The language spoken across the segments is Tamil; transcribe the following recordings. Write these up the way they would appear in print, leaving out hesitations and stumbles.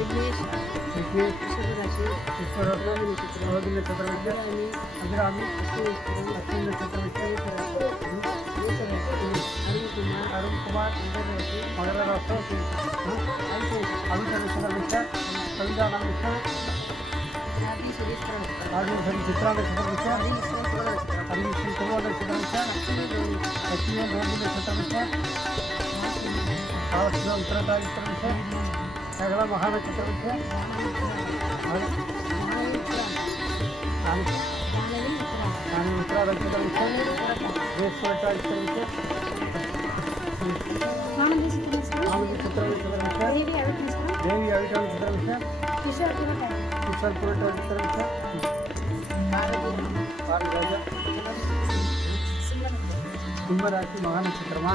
विघ्नेश शुभराशि रोहिणी नक्षत्र अग्रामी अश्विनी नक्षत्र अरुण कुमार मकर राशि अमित नक्षत्र कविता नक्षत्र चित्रा नक्षत्र हरीशन कुमार नक्षत्र लक्ष्मी रोहिणी नक्षत्र उत्तरता नक्षत्र सगला महानक्षत्र उत्तरा नक्षत्र देवी अविटा नक्षत्र किशोरपुर नक्षत्र सिंह राशि महानक्षत्रमा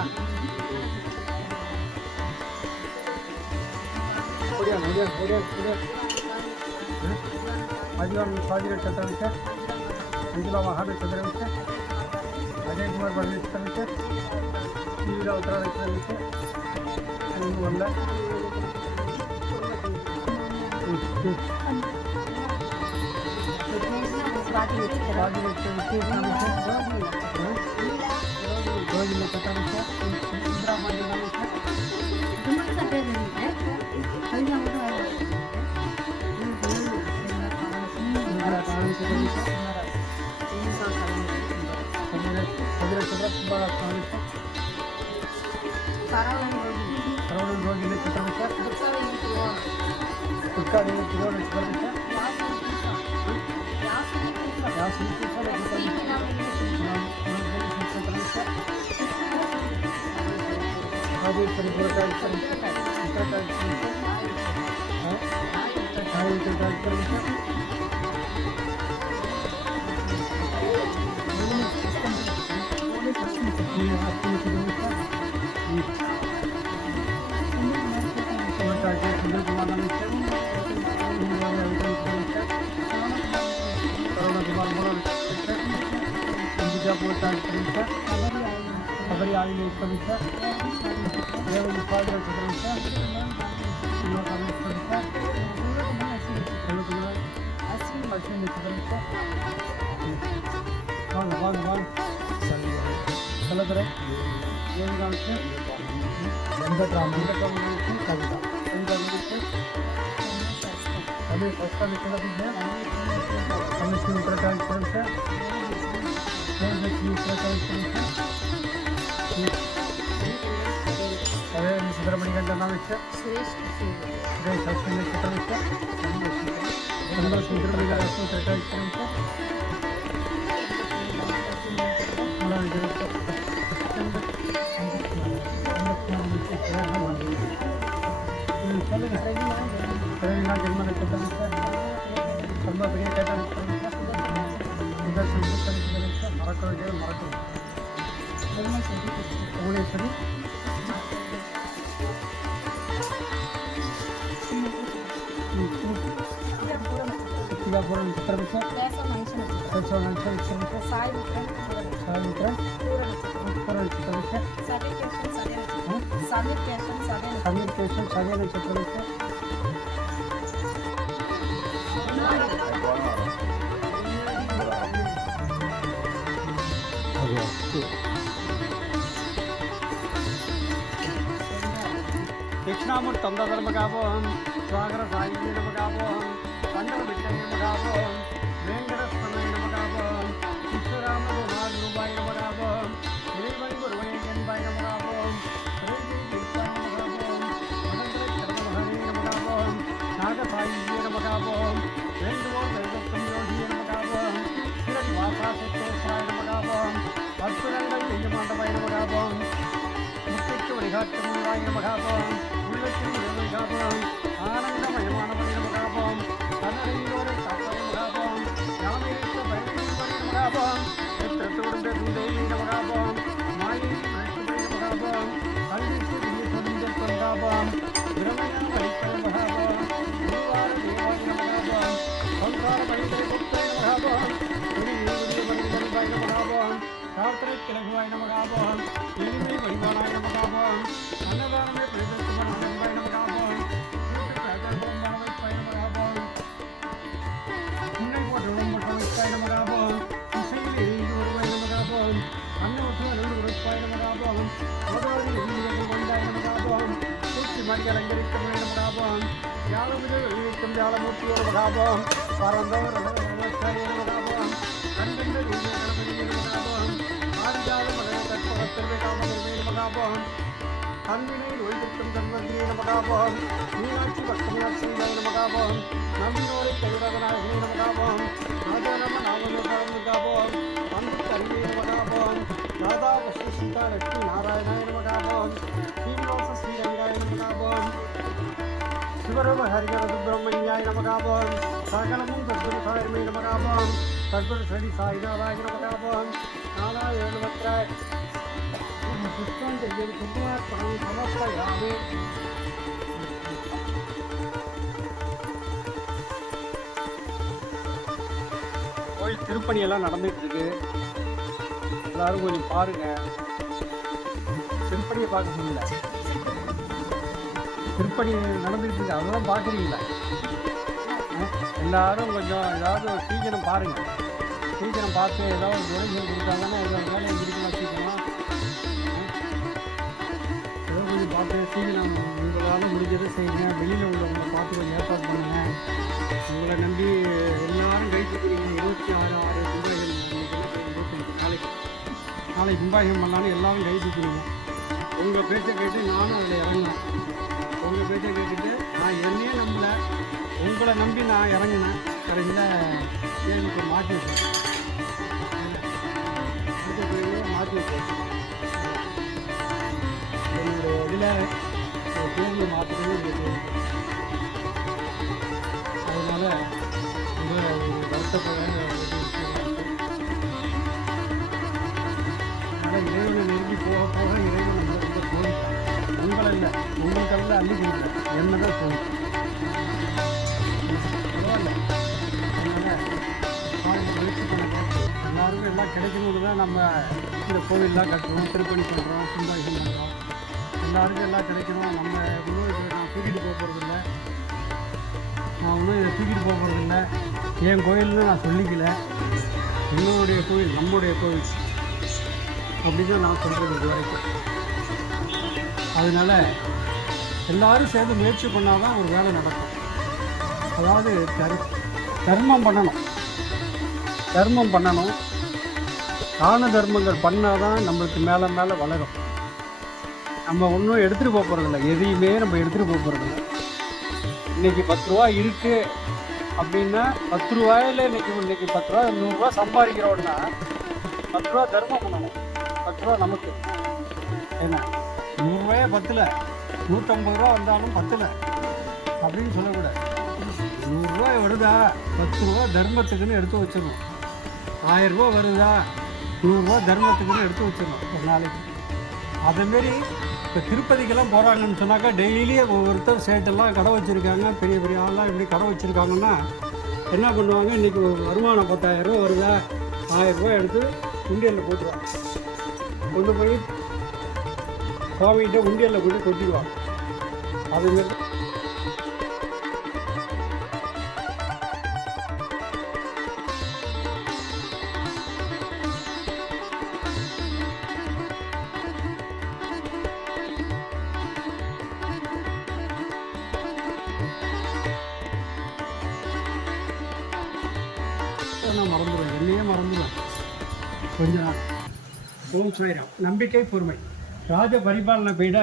मधुरा स्वाति नक्षत्र अंजुला महानक्षत्र अजय कुमार बड़ नक्षत्र टीवी उत्तरा नक्षत्र दक्षिणामूर्त धर्मकापोहम स्वागर साई नमकापोहम पंडल विष्णु नमकापोहम वेंकटेश्वर नमकापोहम विश्वराम गुरुबाई नमकापोहम श्रीमणि गुरुवै जन्बाई नमकापोहम नाग साई नमकापोहम वेंकटोर दैवत्म योगी नमकापोहम शिरडी वासा सिद्धेश्वराय नमकापोहम अक्षरंगल यजमानवाय नमकापोहम मुक्तिच्चु वरिघाट्टमुनिवाय नमकापोहम आनंदमयमानवय नमकापोहम कन्नडैलोरे तापय नमकापोहम रामेश्वर भैरवीश्वरी नमकापोहम चित्रतोडुंडे देवी नमकापोहम मायी वृष्णुवै नमकापोहम कल्लिश्री दिव्यसुंदर नमकापोहम ब्रह्मण्य वैष्णव नमकापोहम गुरुवार देवाय नमकापोहम संसार भैरवी पुत्रै नमकापोहम गुरुवाय नमकापोहम शास्त्रे किलघुवाय नमकापोहम इलिमे परिवाराय नमकापोहम अन्नदा மாடி அலங்கரிக்கும் நமகாபம் யாழமும் யாழமூர்த்தியோட மகாபம் பரந்தோர் நமகாபம் கண்கண்ட கணபதி நமகாபம் ஆரிஜாத மகன கற்பகத்திற்கு காமகிருமே நமகாபம் கண்வினை ஒழித்திருக்கும் தன்வந்தியே நமகாபம் மீனாட்சி பக்தமீனாட்சி நமகாபம் நம்பினோரை கைவிடகநாயகனே நமகாபம் ராஜாரம நாமகாபம் பண்டித் அறிவே நமகாபம் ராதா வஸ்து சீதா லட்சுமி நாராயணாய நமகாபம் ஸ்ரீனிவாச ஸ்ரீரங்காய நமகாபம் சிவரம ஹரிகர சுப்பிரமணியாய நமகாபம் சகலமும் தத்குரு சாயமே நமகாபம் தத்குரு ஸ்ரீ சாய்நாதாய நமகாபம் நாராயணவற்ற புஷ்பாஞ்சலி சுப்ரமணியம் சமர்ப்பயாமி. கோயில் திருப்பணியெல்லாம் நடந்துட்டு இருக்கு. எல்லாரும் கொஞ்சம் பாருங்க. திருப்பணியை பார்க்க முடியல, திருப்பணி நடந்துகிட்டு இருக்கு, அதெல்லாம் பார்க்குறீங்களா? எல்லாரும் கொஞ்சம் ஏதாவது சீக்கிரம் பாருங்க. சீக்கிரம் பார்த்து ஏதாவது ஒரு துணைகள் கொடுத்தாங்கன்னா ஏதாவது வேலையை முடிக்கலாம் சீக்கிரம். ஏதோ கொஞ்சம் பார்த்து சீக்கிரம் உங்களால் முடிஞ்சதை செய்யுங்க. வெளியில் உள்ளவங்களை பார்த்து கொஞ்சம் ஏற்பாடு பண்ணுங்க. உங்களை நம்பி எல்லாரும் கைத்துக்கிறீங்க. 26 கும்பாபிஷேகம் நாளை கும்பாபிஷேகம் பண்ணலான்னு எல்லாரும் கைத்துக்கிறீங்க. உங்கள் பேச்சை கேட்டு நானும் அதில் இறங்கினேன். உங்கள் பேச்சை கேட்டுட்டு நான் என்னையே நம்பலை, உங்களை நம்பி நான் இறங்கினேன். கடைசியில் எனக்கு மாற்றி வச்சேன், மாற்றி வச்சேன். என்னுடைய இதில் தேர்வு மாற்றுறது அதனால் ரொம்ப வருத்தப்பட அதனால் இறைவனை நெருங்கி போக போக இறைவன் நம்ம ரொம்ப தோணிட்டான். உங்களை இல்லை, உங்களுக்கெல்லாம் அள்ளி கொடுக்கல, என்ன தான் தோணும். பரவாயில்ல, அதனால் முயற்சி பண்ண எல்லாருக்கும் எல்லாம் கிடைக்கணும்னு தான் நம்ம இந்த கோவிலெலாம் கட்டுறோம், திருப்பணி பண்ணுறோம், கும்பாபிஷேகம் பண்ணுறோம். எல்லாருக்கும் எல்லாம் கிடைக்கணும். நம்ம இன்னும் இதை நான் தூக்கிட்டு போக போகிறதில்ல, நான் இன்னும் இதை தூக்கிட்டு போக போகிறதில்ல. என் கோயில்னு நான் சொல்லிக்கல, என்னுடைய கோவில், நம்முடைய கோவில் அப்படின்னு தான் நான் சொல்கிறது இது வரைக்கும். அதனால் எல்லோரும் சேர்ந்து முயற்சி பண்ணால் தான் ஒரு வேலை நடக்கும். அதாவது தர்மம் பண்ணணும், தர்மம் பண்ணணும். தான தர்மங்கள் பண்ணால் தான் நம்மளுக்கு மேலே மேலே வளரும். நம்ம ஒன்றும் எடுத்துகிட்டு போக போகிறதில்ல, எதையுமே நம்ம எடுத்துகிட்டு போக போகிறதில்ல. இன்றைக்கி 10 ரூபா இருக்குது அப்படின்னா 10 ரூபாயில் இன்றைக்கி 10 ரூபா 100 ரூபா சம்பாதிக்கிறோன்னா 10 ரூபா தர்மம் பண்ணணும். 10 ரூபா நமக்கு என்ன, 100 ரூபாயே பத்தலை, 150 ரூபா வந்தாலும் பத்தலை அப்படின்னு சொல்லக்கூடாது. 100 ரூபாய் வருதா, 10 ரூபா தர்மத்துக்குன்னு எடுத்து வச்சிடணும். 1000 ரூபா வருதா, 100 ரூபா தர்மத்துக்குன்னு எடுத்து வச்சிடணும் ஒரு நாளைக்கு. அதேமாரி இப்போ திருப்பதிக்கெல்லாம் போகிறாங்கன்னு சொன்னாக்கா டெய்லியே ஒவ்வொருத்தர் சேட்டெல்லாம் கடை வச்சுருக்காங்க. பெரிய பெரிய ஆள்லாம் இப்படி கடை வச்சுருக்காங்கன்னா என்ன பண்ணுவாங்க, இன்றைக்கி வருமானம் 10,000 ரூபா வருதா, 1000 ரூபா எடுத்து உண்டியலில் போட்டுருவாங்க. கொண்டு போய் சுவாமிகிட்ட உண்டியலில் கொண்டு கொட்டிடுவாங்க. அதுமாரி நான் மறந்துடுவேன், என்னையே மறந்துடுவேன் கொஞ்ச நாள். ஓம் சாய்ராம். நம்பிக்கை பொறுமை. ராஜ பரிபாலன பீட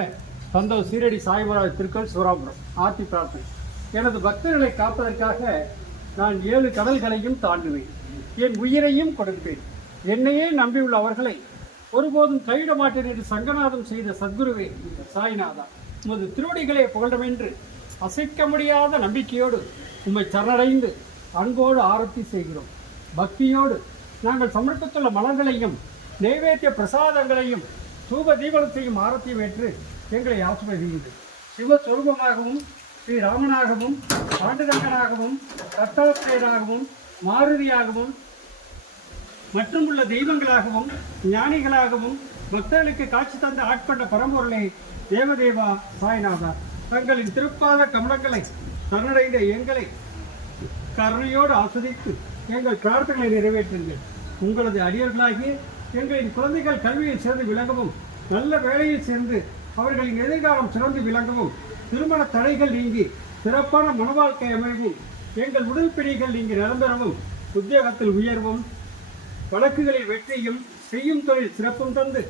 சந்தோஷ் சீரடி சாய்பாபா திருக்கோள் சிவராபுரம். ஆர்த்தி பிரார்த்தனை. எனது பக்தர்களை காப்பதற்காக நான் 7 கடல்களையும் தாண்டுவேன், என் உயிரையும் கொடுப்பேன். என்னையே நம்பியுள்ள அவர்களை ஒருபோதும் கைவிட மாட்டேன் என்று சங்கநாதம் செய்த சத்குருவே சாய்நாதா, உமது திருவடிகளை புகழமென்று அசைக்க முடியாத நம்பிக்கையோடு உம்மை சரணடைந்து அன்போடு ஆரத்தி செய்கிறோம். பக்தியோடு நாங்கள் சமர்ப்பித்துள்ள மலர்களையும் நைவேத்திய பிரசாதங்களையும் தூப தீபத்தையும் ஆரத்தியும் ஏற்று எங்களை ஆசிர்வதிக்கிறது. சிவஸ்வரூபமாகவும் ஸ்ரீ ராமனாகவும் பாண்டுரங்கனாகவும் தத்தாத்திரேயராகவும் மாருதியாகவும் மற்றும் உள்ள தெய்வங்களாகவும் ஞானிகளாகவும் பக்தர்களுக்கு காட்சி தந்து ஆட்கொண்ட பரம்பொருளை தேவதேவா சாய்நாதா, தங்களின் திருப்பாத கமலங்களை சரணடைந்த எங்களை கருணையோடு ஆஸ்வதித்து எங்கள் பிரார்த்தனை நிறைவேற்றுங்கள். உங்களது அடியர்களாகி எங்களின் குழந்தைகள் கல்வியில் சேர்ந்து விளங்கவும், நல்ல வேலையில் சேர்ந்து அவர்களின் எதிர்காலம் சிறந்து விளங்கவும் திருமண தடைகள் நீங்கி சிறப்பான மனவாழ்க்கை அமைவும், எங்கள் உடல் பிணிகள் நீங்கி நிரந்தரமும், உத்தியோகத்தில் உயர்வும், வழக்குகளில் வெற்றியும், செய்யும் தொழில் சிறப்பும் தந்து,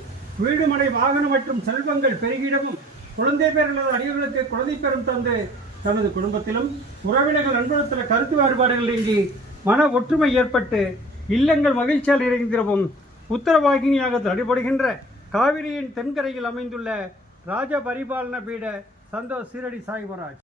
வீடு மனை வாகனம் மற்றும் செல்வங்கள் பெருகிடமும், குழந்தை பேர் அல்லது அடியவர்களுக்கு குழந்தை பெறும் தந்து, தனது குடும்பத்திலும் உறவினர்கள் நண்பர்களத்தில் கருத்து வேறுபாடுகள் நீங்கி மன ஒற்றுமை ஏற்பட்டு இல்லங்கள் மகிழ்ச்சியால் இறைந்திரவும் உத்தரவாகினியாக நடைபெறுகின்ற காவிரியின் தென்கரையில் அமைந்துள்ள ராஜ பரிபாலன பீட சந்தோஷ் சீரடி சாய்வராஜ்.